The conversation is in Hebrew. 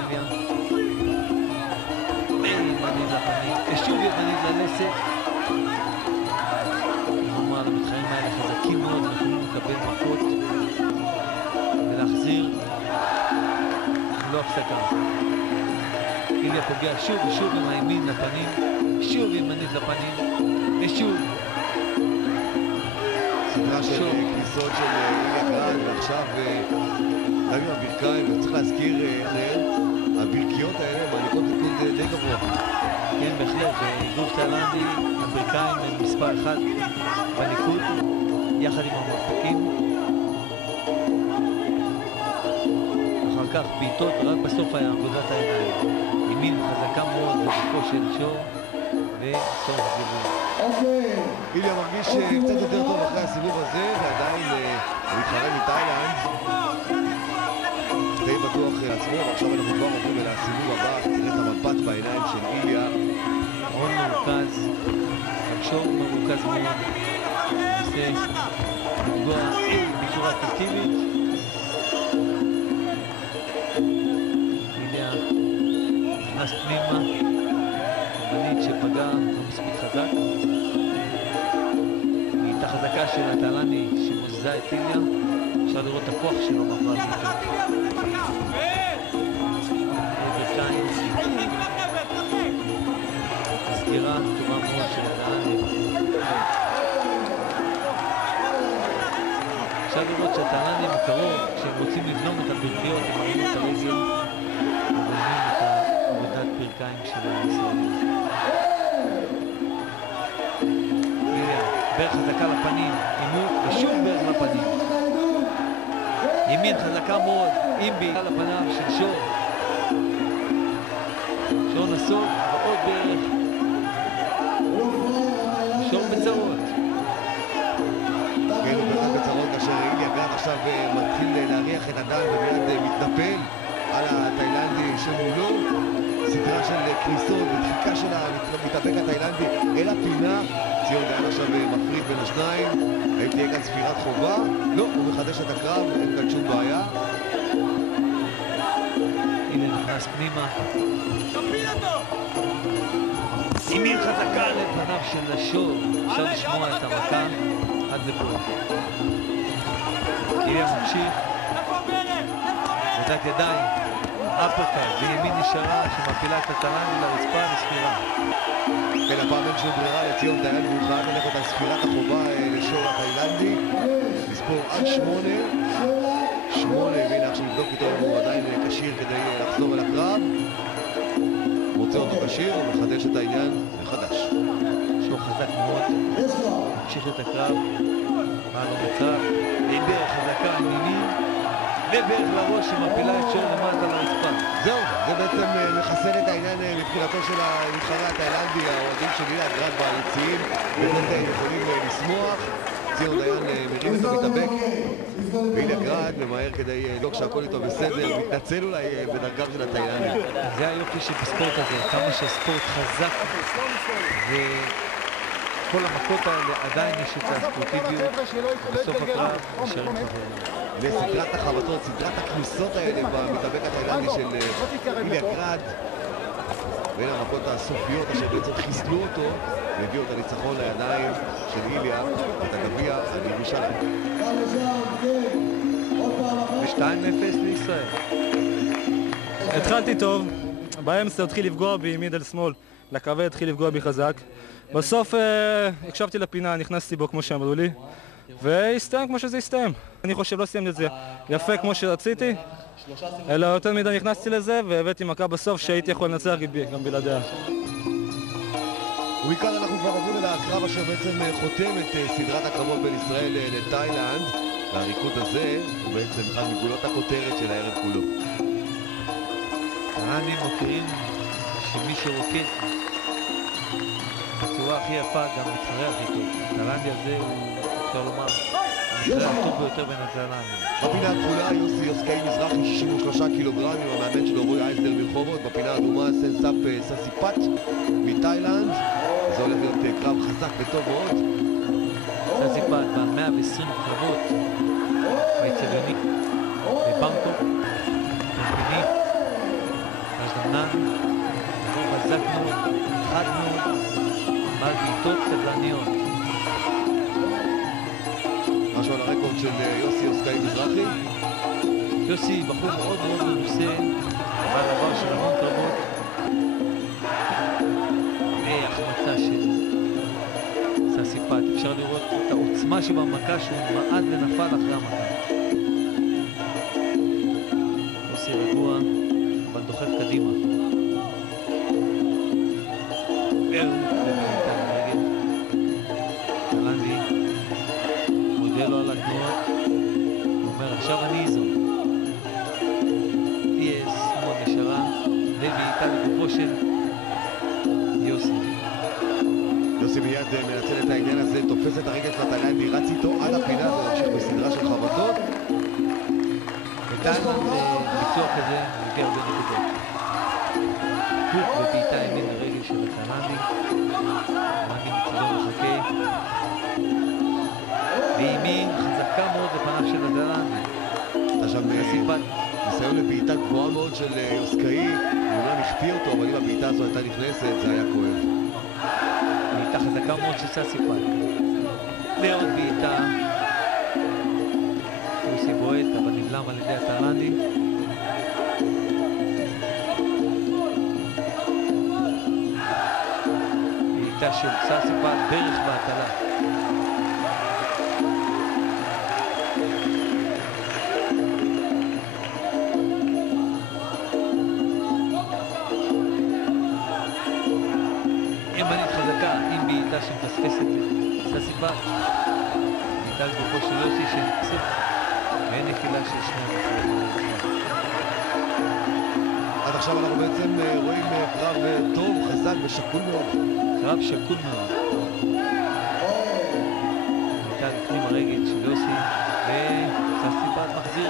איליה. ימנית לפנים, ושוב ימנית ללסת. כלומר, המתחרים האלה חזקים מאוד, יכולים לקבל מכות ולהחזיר לא הפסקה. איליה פוגע שוב ושוב עם הימין לפנים, שוב ימנית לפנים, ושוב. סדרה של כניסות של איליה גרד, ועכשיו גם עם הברכיים, וצריך להזכיר הברכיות האלה מעניקות ניקוד די גבוה. כן, בהחלט, בגוף תאילנדי הברכיים הם מספר 1 בניקוד, יחד עם המרפקים. אחר כך בעיטות, רק בסוף היה עבודת העיניים. ימין חזקה מאוד בגופו של שור, וסוף זיבוב. איליה מרגיש קצת יותר טוב אחרי הסיבוב הזה, ועדיין הוא מתחרה מתאילנד. די בטוח עצמו, ועכשיו אנחנו כבר עוברים אל הסיבוב הבא. תראה את המבט בעיניים של איליה. מאוד מרוכז, הקשור מרוכז מאוד, ננסה לפגוע בצורה אפקטיבית. איליה נכנס פנימה, קורבנית שפגע לא מספיק חזק. בעיטה חזקה של התאילנדי שמוזזה את איליה, אפשר לראות את הכוח שלו מאחורי הביטה. סגירה טובה מאוד של התאילנדי. אפשר לראות שהתאילנדים מקרוב, כשהם רוצים לבלום את הברכיות, הם מראים את הרגל ובולמים את עבודת ברכיים של הישראלים. איליה, ברך חזקה לפנים, עימות ושוב ברך לפנים. ימין חזקה מאוד, אימבי על הפניו של שור. שור נסוג ועוד ברך. שור בצרות. כן, הוא בטח בצרות כאשר איליה גרד עכשיו מתחיל להריח את הדם ומיד מתנפל על התאילנדי שמולו. סדרה של כניסות ודחיקה של המתאבק התאילנדי אל הפינה. ציון דיין עכשיו מפריד בין השניים. האם תהיה כאן ספירת חובה? לא, הוא מחדש את הקרב, אין כאן שום בעיה. הנה נכנס פנימה. ימין חזקה לפניו של השור. אפשר לשמוע את המכה עד לפה. איליה ממשיך. נתת ידיים. אפרקאט, וימין נשארה שמפילה את התאילנדי לרצפה לספירה. כן, הפעם אין שום ברירה לציון דיין, והוא חייב ללכת על ספירת החובה לשור התאילנדי. לספור עד 8, והנה עכשיו לבדוק איתו אם הוא עדיין כשיר כדי לחזור אל הקרב. מוצא אותו כשיר ומחדש את העניין מחדש. שור חזק מאוד, המשיך את הקרב, מה לא מצב, עם ברך חזקה עם ימין, וברך לראש שמפילה את שור למטה לרצפה. זהו, זה בעצם מחסן את העניין מבחינתו של המתחרה התאילנדי. האוהדים של איליה גרד ביציעים באמת יכולים לשמוח. ציון דיין מרים את המתאבק, ואיליה גרד ממהר כדי לדאוג שהכל איתו בסדר, מתנצל אולי בדרכם של התאילנדי. זה היופי שבספורט הזה, כמה שהספורט חזק וכל המכות האלה עדיין יש את הספורטיביות, בסוף הקרב נשארים חברים. לסדרת החבטות, סדרת הכניסות האלה במתאבק התאילנדי של איליה גרד, בין המכות הסופיות אשר בעצם חיסלו אותו והביאו את הניצחון לידיים של איליה, את הגביע הירושלמי. 2-0 לישראל. התחלתי טוב, באמצע התחיל לפגוע בי ימין על שמאל, לכבד התחיל לפגוע בי חזק. בסוף הקשבתי לפינה, נכנסתי בו כמו שאמרו לי, והסתיים כמו שזה הסתיים. אני חושב לא סיימתי את זה יפה כמו שרציתי, אלא יותר מדי נכנסתי לזה והבאתי מכה בסוף שהייתי יכול לנצח גם בלעדיה. ומכאן אנחנו כבר עוברים אל הקרב אשר בעצם חותם את סדרת הקרבות בין ישראל לתאילנד, והריקוד הזה הוא בעצם אחד מגולות הכותרת של הערב כולו. תאילנדים מוכרים שמי שרוקד בצורה הכי יפה גם מתחרה הכי טוב. התאילנדי הזה הוא, אפשר לומר, המתחרה הטוב ביותר בין התאילנדים. בפינה הכחולה יוסי יוסקאי מזרחי 63 קילוגרמים, המאמן שלו רוי אייסלר מרחובות. בפינה האדומה סנסאפ ססיפת מתאילנד. זה הולך להיות קרב חזק וטוב מאוד. ססיפת ב-120 קרבות באצטדיונים בבנקוק, בפיני. מתוכנן, חזק מאוד, חד מאוד, אבל בעיטות קטלניות. משהו על הרקורד של יוסי יוסקאי מזרחי. יוסי בחור מאוד מאוד מנוסה, אבל עבר של המון קרבות. והחמצה של ססיפת, אפשר לראות את העוצמה שבמכה שהוא מעד ונפל אחרי המכה. יוסי רגוע, אבל דוחף קדימה. טלנדי מודה לו על התנועות, הוא אומר עכשיו אני איזון. תהיה שמאל ישרה ובעיטה לגופו של יוסי. יוסי מיד מנצל את העניין הזה, תופס את הרגל של הטאילנדי, רץ איתו עד הפינה וממשיך בסדרה של חבטות. בינתיים ביצוע כזה מגיע הרבה נקודות. פוק ובעיטה ימין לרגל של הטאילנדי. טאילנדי מצדו מחכה. וימין חזקה מאוד לפניו של הטאילנדי. הייתה שם ניסיון לבעיטה גבוהה מאוד של יוסקאי, הוא אומנם החטיא אותו, אבל אם הבעיטה הזו הייתה נכנסת זה היה כואב. בעיטה חזקה מאוד של ססיפת. ועוד בעיטה. יוסי בועט, אבל נבלם על ידי הטאילנדי. בעיטה של ססיפת, ברך בהטלה. ימנית חזקה עם בעיטה שמפספסת ססיפת. בעיטה לגופו של יוסי שנקצת ואין נפילה של שני המפלגות. עד עכשיו אנחנו בעצם רואים קרב טוב, חזק ושקול מאוד. קרב שקול מאוד. בעיטה לפנים הרגל של יוסי וססיפת מחזיר